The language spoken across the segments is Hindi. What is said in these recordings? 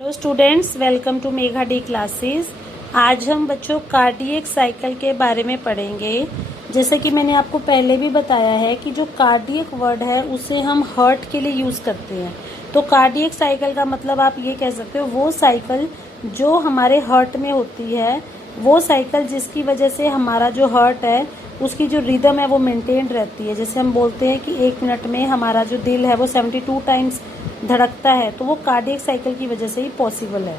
Hello students, welcome to Megha D classes. आज हम बच्चों कार्डियक साइकिल के बारे में पढ़ेंगे। जैसे कि मैंने आपको पहले भी बताया है कि जो कार्डियक वर्ड है उसे हम हार्ट के लिए यूज करते हैं। तो कार्डियक साइकिल का मतलब आप ये कह सकते हो वो साइकिल जो हमारे हार्ट में होती है, वो साइकिल जिसकी वजह से हमारा जो हार्ट है उसकी जो रिदम है वो मेंटेन रहती है। जैसे हम बोलते हैं कि 1 मिनट में हमारा जो दिल है वो 72 टाइम्स धड़कता है, तो वो कार्डियक साइकिल की वजह से ही पॉसिबल है।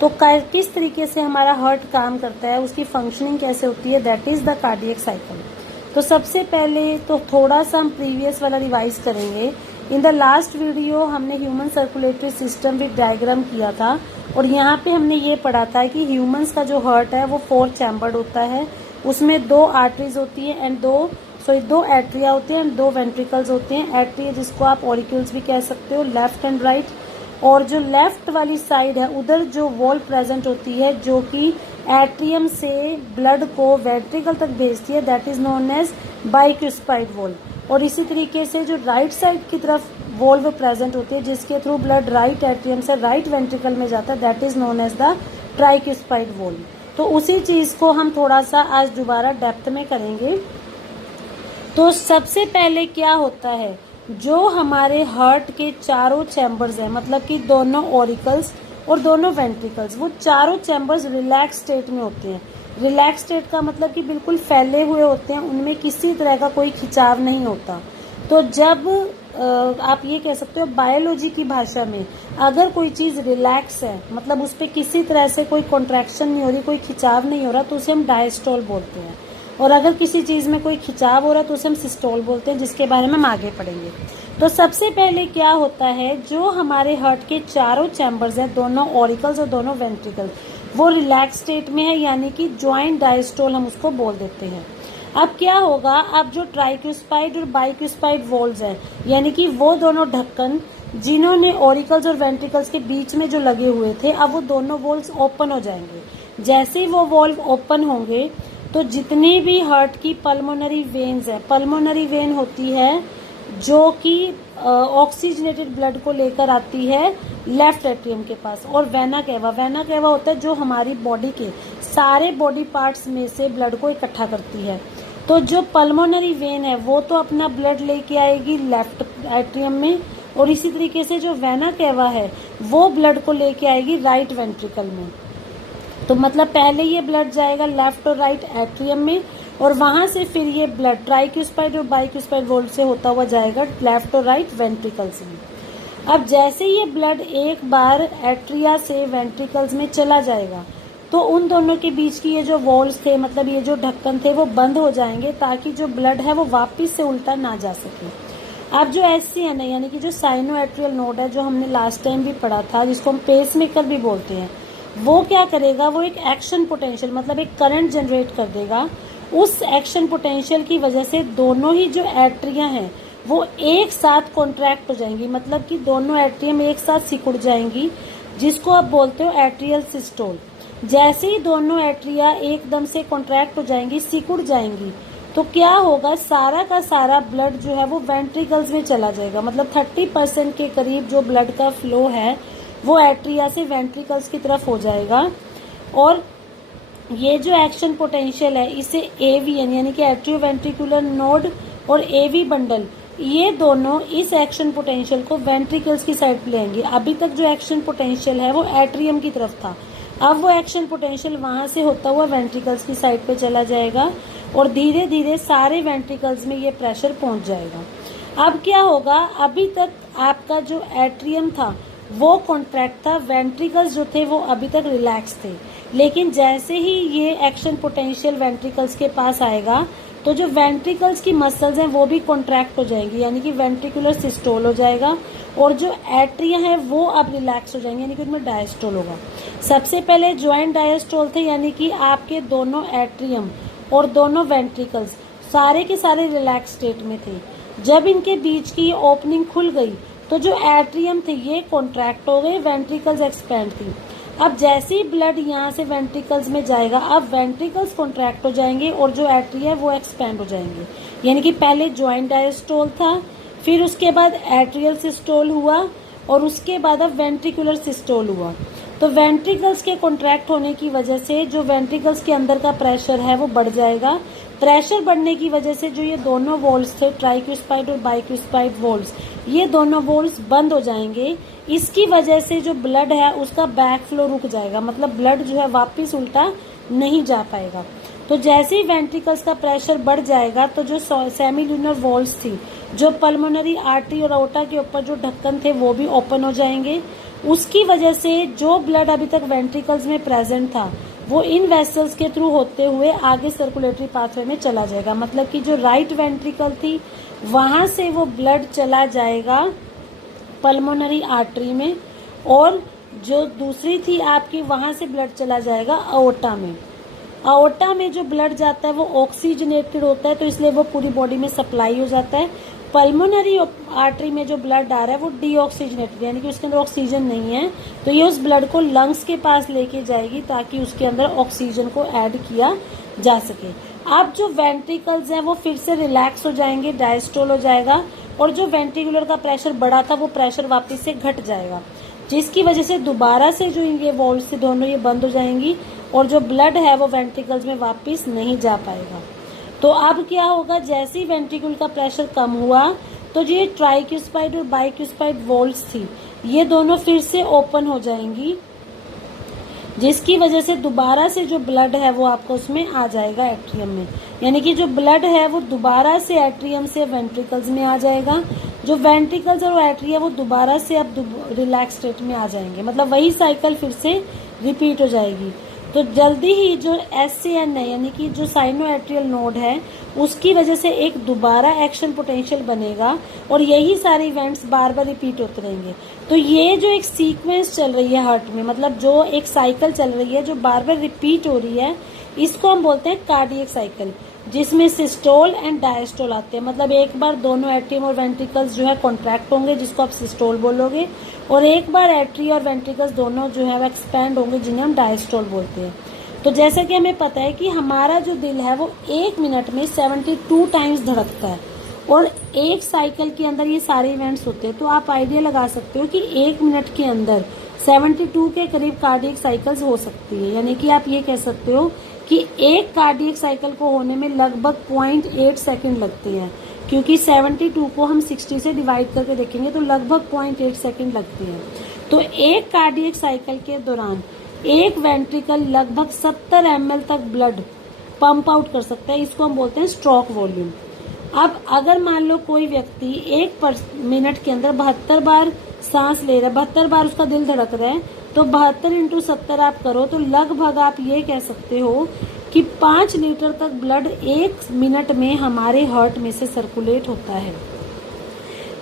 तो किस तरीके से हमारा हार्ट काम करता है, उसकी फंक्शनिंग कैसे होती है, that is the cardiac cycle. तो सबसे पहले तो थोड़ा सा हम प्रीवियस वाला रिवाइज करेंगे। इन द लास्ट वीडियो हमने human circulatory system with diagram किया था और यहाँ पे हमने ये पढ़ा था कि ह्यूमंस का जो हार्ट है वो 4 चैम्बर्ड होता है। उसमें 2 आर्टरीज होती है एंड 2 एट्रिया होते हैं एंड 2 वेंट्रिकल्स होते हैं। एट्रिया जिसको आप ऑरिक्यूल्स भी कह सकते हो, लेफ्ट एंड राइट। और जो लेफ्ट वाली साइड है उधर जो वॉल प्रेजेंट होती है जो कि एट्रियम से ब्लड को वेंट्रिकल तक भेजती है, that is known as bicuspid valve. और इसी तरीके से जो राइट साइड की तरफ वॉल्व प्रेजेंट होती है जिसके थ्रू ब्लड राइट एट्रियम से राइट वेंट्रिकल में जाता है, that is known as the tricuspid valve. तो उसी चीज को हम थोड़ा सा आज दोबारा डेप्थ में करेंगे। तो सबसे पहले क्या होता है, जो हमारे हार्ट के चारों चैम्बर्स हैं, मतलब कि दोनों ऑरिकल्स और दोनों वेंट्रिकल्स, वो चारों चैम्बर्स रिलैक्स स्टेट में होते हैं। रिलैक्स स्टेट का मतलब कि बिल्कुल फैले हुए होते हैं, उनमें किसी तरह का कोई खिंचाव नहीं होता। तो जब आप ये कह सकते हो बायोलॉजी की भाषा में, अगर कोई चीज रिलैक्स है मतलब उस पर किसी तरह से कोई कॉन्ट्रैक्शन नहीं हो रही, कोई खिंचाव नहीं हो रहा, तो उसे हम डायस्टोल बोलते हैं। और अगर किसी चीज में कोई खिंचाव हो रहा है तो उसे हम सिस्टोल बोलते हैं, जिसके बारे में हम आगे पढ़ेंगे। तो सबसे पहले क्या होता है, जो हमारे हार्ट के चारों चैम्बर्स हैं, दोनों ऑरिकल्स और दोनों वेंट्रिकल्स, वो रिलैक्स स्टेट में है, यानी कि ज्वाइंट डायस्टोल हम उसको बोल देते हैं। अब क्या होगा, अब जो ट्राइक्यूस्पाइड और बाइक्यूस्पाइड वॉल्व्स हैं, यानी कि वो दोनों ढक्कन जिन्होंने ऑरिकल्स और वेंट्रिकल्स के बीच में जो लगे हुए थे, अब वो दोनों वॉल्व्स ओपन हो जाएंगे। जैसे ही वो वॉल्व ओपन होंगे तो जितने भी हार्ट की पल्मोनरी वेन्स है, पल्मोनरी वेन होती है जो कि ऑक्सीजनेटेड ब्लड को लेकर आती है लेफ्ट एट्रियम के पास, और वेना केवा होता है जो हमारी बॉडी के सारे बॉडी पार्ट्स में से ब्लड को इकट्ठा करती है। तो जो पल्मोनरी वेन है वो तो अपना ब्लड लेके आएगी लेफ्ट एट्रियम में, और इसी तरीके से जो वेना केवा है वो ब्लड को लेके आएगी राइट वेंट्रिकल में। तो मतलब पहले ये ब्लड जाएगा लेफ्ट और राइट एट्रियम में, और वहां से फिर ये ब्लड ट्राइक्यूस्पाइड और बाइक्यूस्पाइड वॉल्व से होता हुआ जाएगा लेफ्ट और राइट वेंट्रिकल्स में। अब जैसे ये ब्लड एक बार एट्रिया से वेंट्रिकल्स में चला जाएगा तो उन दोनों के बीच की ये जो वॉल्व्स थे, मतलब ये जो ढक्कन थे, वो बंद हो जाएंगे ताकि जो ब्लड है वो वापस से उल्टा ना जा सके। अब जो SCN है, यानी कि जो साइनो एट्रियल नोड है, जो हमने लास्ट टाइम भी पढ़ा था, जिसको हम पेस मेकर भी बोलते हैं, वो क्या करेगा, वो एक एक्शन पोटेंशियल मतलब एक करंट जनरेट कर देगा। उस एक्शन पोटेंशियल की वजह से दोनों ही जो एट्रिया हैं वो एक साथ कॉन्ट्रैक्ट हो जाएंगी, मतलब कि दोनों एट्रियम एक साथ सिकुड़ जाएंगी, जिसको आप बोलते हो एट्रियल सिस्टोल। जैसे ही दोनों एट्रिया एकदम से कॉन्ट्रैक्ट हो जाएंगी, सिकुड़ जाएंगी, तो क्या होगा, सारा का सारा ब्लड जो है वो वेंट्रिकल्स में चला जाएगा। मतलब 30% के करीब जो ब्लड का फ्लो है वो एट्रिया से वेंट्रिकल्स की तरफ हो जाएगा। और ये जो एक्शन पोटेंशियल है इसे AVN यानी कि एट्रियो वेंट्रिकुलर नोड और AV बंडल, ये दोनों इस एक्शन पोटेंशियल को वेंट्रिकल्स की साइड पे लेंगे। अभी तक जो एक्शन पोटेंशियल है वो एट्रियम की तरफ था, अब वो एक्शन पोटेंशियल वहां से होता हुआ वेंट्रिकल्स की साइड पे चला जाएगा और धीरे धीरे सारे वेंट्रिकल्स में ये प्रेशर पहुंच जाएगा। अब क्या होगा, अभी तक आपका जो एट्रियम था वो कॉन्ट्रैक्ट था, वेंट्रिकल्स जो थे वो अभी तक रिलैक्स थे, लेकिन जैसे ही ये एक्शन पोटेंशियल वेंट्रिकल्स के पास आएगा तो जो वेंट्रिकल्स की मसल्स हैं वो भी कॉन्ट्रैक्ट हो जाएंगी, यानी कि वेंट्रिकुलर सिस्टोल हो जाएगा, और जो एट्रिया है वो अब रिलैक्स हो जाएंगे, यानी कि उनमें डायस्टोल होगा। सबसे पहले ज्वाइंट डायस्टोल थे, यानी कि आपके दोनों एट्रियम और दोनों वेंट्रिकल्स सारे के सारे रिलैक्स स्टेट में थे। जब इनके बीच की ओपनिंग खुल गई तो जो एट्रियम थे ये कॉन्ट्रैक्ट हो गए, वेंट्रिकल्स एक्सपैंड थी। अब जैसे ही ब्लड यहाँ से वेंट्रिकल्स में जाएगा, अब वेंट्रिकल्स कॉन्ट्रैक्ट हो जाएंगे और जो एट्रिया है वो एक्सपैंड हो जाएंगे। यानी कि पहले ज्वाइंट डायस्टोल था, फिर उसके बाद एट्रियल सिस्टोल हुआ, और उसके बाद अब वेंट्रिकुलर सिस्टोल हुआ। तो वेंट्रिकल्स के कॉन्ट्रैक्ट होने की वजह से जो वेंट्रिकल्स के अंदर का प्रेशर है वो बढ़ जाएगा। प्रेशर बढ़ने की वजह से जो ये दोनों वॉल्स थे, ट्राइक्यूस्पाइड और बाइक्यूस्पाइड वॉल्स, ये दोनों वॉल्स बंद हो जाएंगे। इसकी वजह से जो ब्लड है उसका बैक फ्लो रुक जाएगा, मतलब ब्लड जो है वापस उल्टा नहीं जा पाएगा। तो जैसे ही वेंट्रिकल्स का प्रेशर बढ़ जाएगा तो जो सेमील्यूनर वॉल्स थी, जो पल्मोनरी आर्टरी और अओर्टा के ऊपर जो ढक्कन थे वो भी ओपन हो जाएंगे। उसकी वजह से जो ब्लड अभी तक वेंट्रिकल्स में प्रेजेंट था वो इन वेसल्स के थ्रू होते हुए आगे सर्कुलेटरी पाथवे में चला जाएगा। मतलब कि जो राइट वेंट्रिकल थी वहां से वो ब्लड चला जाएगा पल्मोनरी आर्टरी में, और जो दूसरी थी आपकी वहां से ब्लड चला जाएगा अओर्टा में। अओर्टा में जो ब्लड जाता है वो ऑक्सीजनेटेड होता है, तो इसलिए वो पूरी बॉडी में सप्लाई हो जाता है। पल्मोनरी आर्टरी में जो ब्लड आ रहा है वो डीऑक्सीजनेटेड, यानी कि उसके अंदर ऑक्सीजन नहीं है, तो ये उस ब्लड को लंग्स के पास लेके जाएगी ताकि उसके अंदर ऑक्सीजन को ऐड किया जा सके। अब जो वेंट्रिकल्स हैं वो फिर से रिलैक्स हो जाएंगे, डायस्टोल हो जाएगा, और जो वेंट्रिकुलर का प्रेशर बढ़ा था वो प्रेशर वापस से घट जाएगा, जिसकी वजह से दोबारा से जो ये वॉल्व्स से दोनों ये बंद हो जाएंगी और जो ब्लड है वो वेंट्रिकल्स में वापस नहीं जा पाएगा। तो अब क्या होगा, जैसे ही वेंट्रिकल का प्रेशर कम हुआ तो जो ये ट्राइक्यूस्पाइड और बाइक्यूस्पाइड वॉल्व्स थी ये दोनों फिर से ओपन हो जाएंगी, जिसकी वजह से दोबारा से जो ब्लड है वो आपको उसमें आ जाएगा एट्रियम में। यानी कि जो ब्लड है वो दोबारा से एट्रियम से वेंट्रिकल्स में आ जाएगा। जो वेंट्रिकल्स और एट्रिया वो दोबारा से अब रिलैक्स स्टेट में आ जाएंगे, मतलब वही साइकिल फिर से रिपीट हो जाएगी। तो जल्दी ही जो SCN है, यानी कि जो साइनो एट्रियल नोड है, उसकी वजह से एक दोबारा एक्शन पोटेंशियल बनेगा और यही सारे इवेंट्स बार बार रिपीट होते रहेंगे। तो ये जो एक सीक्वेंस चल रही है हार्ट में, मतलब जो एक साइकिल चल रही है जो बार बार रिपीट हो रही है, इसको हम बोलते हैं कार्डियक साइकिल, जिसमें सिस्टोल एंड डायस्टोल आते हैं। मतलब एक बार दोनों एट्रियम और वेंट्रिकल्स जो है कॉन्ट्रैक्ट होंगे, जिसको आप सिस्टोल बोलोगे, और एक बार एट्री और वेंट्रिकल्स दोनों जो है वो एक्सपैंड होंगे, जिन्हें हम डायस्टोल बोलते हैं। तो जैसा कि हमें पता है कि हमारा जो दिल है वो 1 मिनट में 72 टाइम्स धड़कता है, और एक साइकिल के अंदर ये सारे इवेंट्स होते हैं। तो आप आइडिया लगा सकते हो कि 1 मिनट के अंदर 72 के करीब कार्डियक साइकिल्स हो सकती है। यानी कि आप ये कह सकते हो कि एक कार्डियक साइकिल को होने में लगभग 0.8 सेकंड लगते हैं, क्योंकि 72 को हम 60 से डिवाइड करके देखेंगे तो लगभग 0.8 सेकंड लगते हैं। तो एक कार्डियक साइकिल के दौरान एक वेंट्रिकल लगभग 70 ml तक ब्लड पंप आउट कर सकता है। इसको हम बोलते हैं स्ट्रोक वॉल्यूम। अब अगर मान लो कोई व्यक्ति 1 मिनट के अंदर 72 बार सांस ले रहा है, 72 बार उसका दिल धड़क रहा है, तो 72 × 70 आप करो तो लगभग आप ये कह सकते हो कि 5 लीटर तक ब्लड 1 मिनट में हमारे हार्ट में से सर्कुलेट होता है।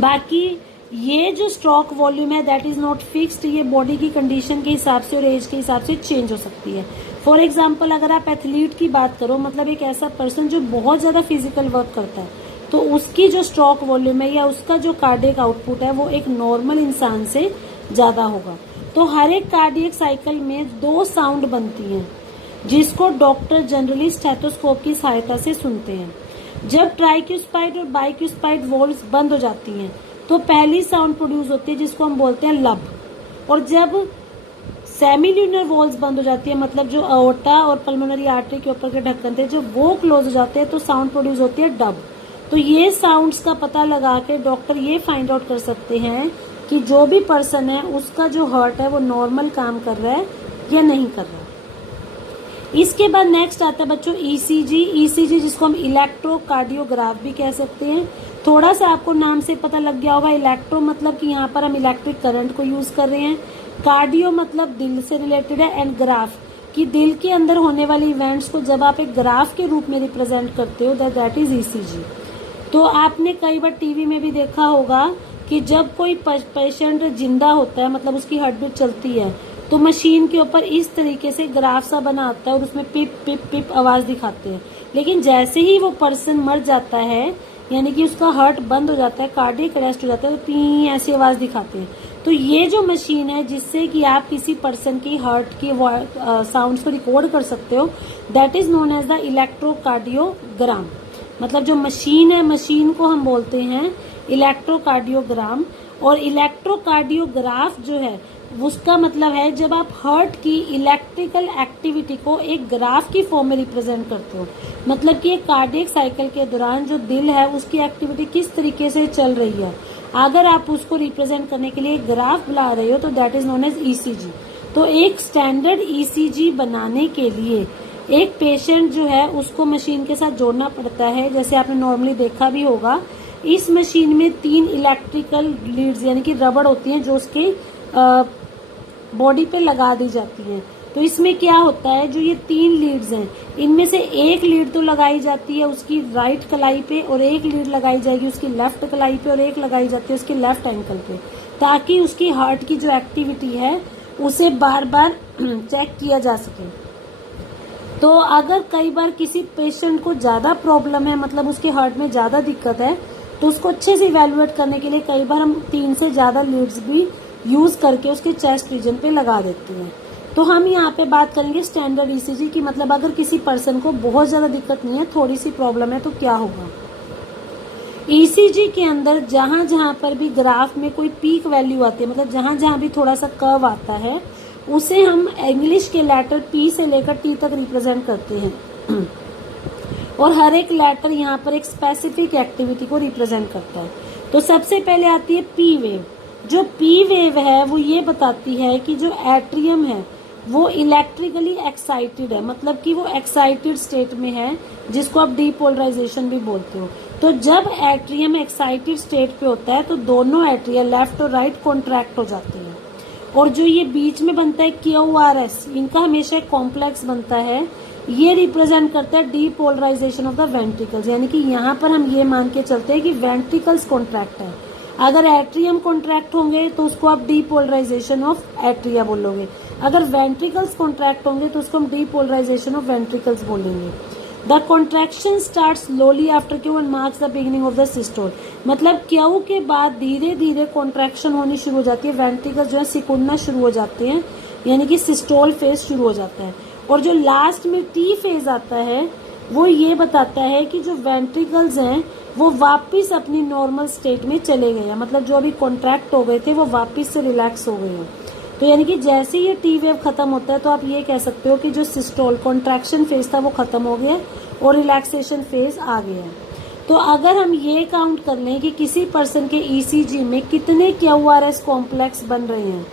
बाकी ये जो स्ट्रोक वॉल्यूम है दैट इज नॉट फिक्स्ड, ये बॉडी की कंडीशन के हिसाब से और एज के हिसाब से चेंज हो सकती है। फॉर एग्जाम्पल अगर आप एथलीट की बात करो, मतलब एक ऐसा पर्सन जो बहुत ज्यादा फिजिकल वर्क करता है, तो उसकी जो स्ट्रोक वॉल्यूम है या उसका जो कार्डियक आउटपुट है वो एक नॉर्मल इंसान से ज्यादा होगा। तो हर एक कार्डियक साइकिल में 2 साउंड बनती हैं, जिसको डॉक्टर जनरली स्टेथोस्कोप की सहायता से सुनते हैं। जब ट्राइक्यूस्पाइड और बाइक्यूस्पाइड वॉल्व्स बंद हो जाती हैं तो पहली साउंड प्रोड्यूस होती है जिसको हम बोलते हैं लब, और जब सेमील्यूनर वॉल्व्स बंद हो जाती है, मतलब जो अओर्टा और पल्मोनरी आर्टरी के ऊपर के ढक्कन थे जब वो क्लोज हो जाते हैं तो साउंड प्रोड्यूस होती है डब। तो ये साउंड्स का पता लगा के डॉक्टर ये फाइंड आउट कर सकते हैं कि जो भी पर्सन है उसका जो हार्ट है वो नॉर्मल काम कर रहा है या नहीं कर रहा। इसके बाद नेक्स्ट आता है बच्चों ईसीजी, जिसको हम इलेक्ट्रोकार्डियोग्राफ भी कह सकते हैं। थोड़ा सा आपको नाम से पता लग गया होगा, इलेक्ट्रो मतलब कि यहाँ पर हम इलेक्ट्रिक करंट को यूज कर रहे हैं, कार्डियो मतलब दिल से रिलेटेड है, एंड ग्राफ कि दिल के अंदर होने वाले इवेंट्स को जब आप एक ग्राफ के रूप में रिप्रेजेंट करते हो दैट इज ईसीजी। तो आपने कई बार टीवी में भी देखा होगा कि जब कोई पेशेंट जिंदा होता है, मतलब उसकी हार्ट बीट चलती है, तो मशीन के ऊपर इस तरीके से ग्राफ सा बना आता है और उसमें पिप पिप पिप आवाज दिखाते हैं। लेकिन जैसे ही वो पर्सन मर जाता है, यानी कि उसका हार्ट बंद हो जाता है, कार्डियक अरेस्ट हो जाता है, तो पी ऐसी आवाज दिखाते हैं। तो ये जो मशीन है जिससे कि आप किसी पर्सन की हार्ट की साउंड्स को रिकॉर्ड कर सकते हो, that is known as the electrocardiogram. मतलब जो मशीन है, मशीन को हम बोलते हैं इलेक्ट्रोकार्डियोग्राम। और इलेक्ट्रोकार्डियोग्राफ जो है उसका मतलब है जब आप हार्ट की इलेक्ट्रिकल एक्टिविटी को एक ग्राफ की फॉर्म में रिप्रेजेंट करते हो, मतलब कि एक कार्डियक साइकिल के दौरान जो दिल है उसकी एक्टिविटी किस तरीके से चल रही है, अगर आप उसको रिप्रेजेंट करने के लिए एक ग्राफ बना रहे हो तो that is known as ECG. तो एक स्टैंडर्ड ईसीजी बनाने के लिए एक पेशेंट जो है उसको मशीन के साथ जोड़ना पड़ता है, जैसे आपने नॉर्मली देखा भी होगा। इस मशीन में 3 इलेक्ट्रिकल लीड्स यानी कि रबड़ होती हैं जो उसके बॉडी पे लगा दी जाती हैं। तो इसमें क्या होता है, जो ये 3 लीड्स हैं इनमें से एक लीड तो लगाई जाती है उसकी राइट कलाई पे, और एक लीड लगाई जाएगी उसकी लेफ्ट कलाई पे, और एक लगाई जाती है उसके लेफ्ट एंकल पे, ताकि उसकी हार्ट की जो एक्टिविटी है उसे बार बार चेक किया जा सके। तो अगर कई बार किसी पेशेंट को ज्यादा प्रॉब्लम है, मतलब उसके हार्ट में ज्यादा दिक्कत है, तो उसको अच्छे से इवेलुएट करने के लिए कई बार हम 3 से ज्यादा लीड्स भी यूज करके उसके चेस्ट रीजन पे लगा देते हैं। तो हम यहाँ पे बात करेंगे स्टैंडर्ड ईसीजी की, मतलब अगर किसी पर्सन को बहुत ज्यादा दिक्कत नहीं है, थोड़ी सी प्रॉब्लम है तो क्या होगा। ईसीजी के अंदर जहां जहां पर भी ग्राफ में कोई पीक वैल्यू आती है, मतलब जहां जहां भी थोड़ा सा कर्व आता है, उसे हम इंग्लिश के लेटर पी से लेकर टी तक रिप्रेजेंट करते हैं। और हर एक लेटर यहाँ पर एक स्पेसिफिक एक्टिविटी को रिप्रेजेंट करता है। तो सबसे पहले आती है पी वेव। जो पी वेव है वो ये बताती है कि जो एट्रियम है वो इलेक्ट्रिकली एक्साइटेड है, मतलब कि वो एक्साइटेड स्टेट में है, जिसको आप डीपोलराइजेशन भी बोलते हो। तो जब एट्रियम एक्साइटेड स्टेट पे होता है तो दोनों एट्रिया लेफ्ट और राइट कॉन्ट्रैक्ट हो जाते हैं, और जो ये बीच में बनता है QRS, इनका हमेशा एक कॉम्प्लेक्स बनता है, ये रिप्रेजेंट करता है डीपोलराइजेशन ऑफ द वेंट्रिकल्स, यानी कि यहाँ पर हम ये मान के चलते हैं कि वेंट्रिकल्स कॉन्ट्रैक्ट है। अगर एट्रियम कॉन्ट्रैक्ट होंगे तो उसको आप डीपोलराइजेशन ऑफ एट्रिया बोलोगे, अगर वेंट्रिकल्स कॉन्ट्रैक्ट होंगे तो उसको हम डीपोलराइजेशन ऑफ वेंट्रिकल्स बोलेंगे। The contraction start slowly after Q and marks the beginning of the systole, मतलब क्यू के बाद धीरे धीरे कॉन्ट्रैक्शन होनी शुरू हो जाती है, वेंट्रिकल्स जो है सिकुड़ना शुरू हो जाते हैं, यानी कि सिस्टोल फेज शुरू हो जाता है। और जो लास्ट में टी फेज आता है वो ये बताता है कि जो वेंट्रिकल्स हैं वो वापस अपनी नॉर्मल स्टेट में चले गए हैं, मतलब जो अभी कॉन्ट्रैक्ट हो गए थे वो वापस से रिलैक्स हो गए हैं। तो यानी कि जैसे ये टी वेव खत्म होता है तो आप ये कह सकते हो कि जो सिस्टोल कॉन्ट्रैक्शन फेज था वो खत्म हो गया और रिलैक्सेशन फेज आ गया है। तो अगर हम ये काउंट कर लें कि किसी पर्सन के ईसीजी में कितने QRS कॉम्प्लेक्स बन रहे हैं,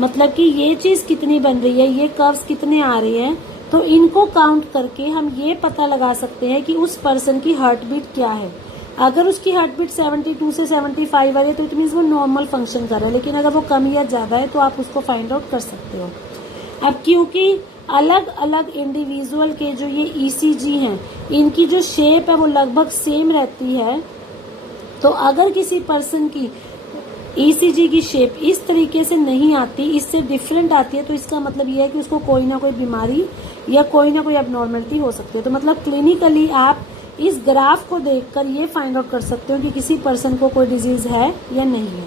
मतलब कि ये चीज कितनी बन रही है, ये कर्व्स कितने आ रहे हैं, तो इनको काउंट करके हम ये पता लगा सकते हैं कि उस पर्सन की हार्ट बीट क्या है। अगर उसकी हार्ट बीट 72 से 75 आ रही है तो इट मीन्स वो नॉर्मल फंक्शन कर रहा है, लेकिन अगर वो कम या ज्यादा है तो आप उसको फाइंड आउट कर सकते हो। अब क्योंकि अलग अलग इंडिविजुअल के जो ये ईसीजी हैं इनकी जो शेप है वो लगभग सेम रहती है, तो अगर किसी पर्सन की ईसीजी की शेप इस तरीके से नहीं आती, इससे डिफरेंट आती है, तो इसका मतलब ये है कि उसको कोई ना कोई बीमारी या कोई ना कोई एबनॉर्मलिटी हो सकती है। तो मतलब क्लिनिकली आप इस ग्राफ को देखकर ये फाइंड आउट कर सकते हो कि किसी पर्सन को कोई डिजीज है या नहीं है।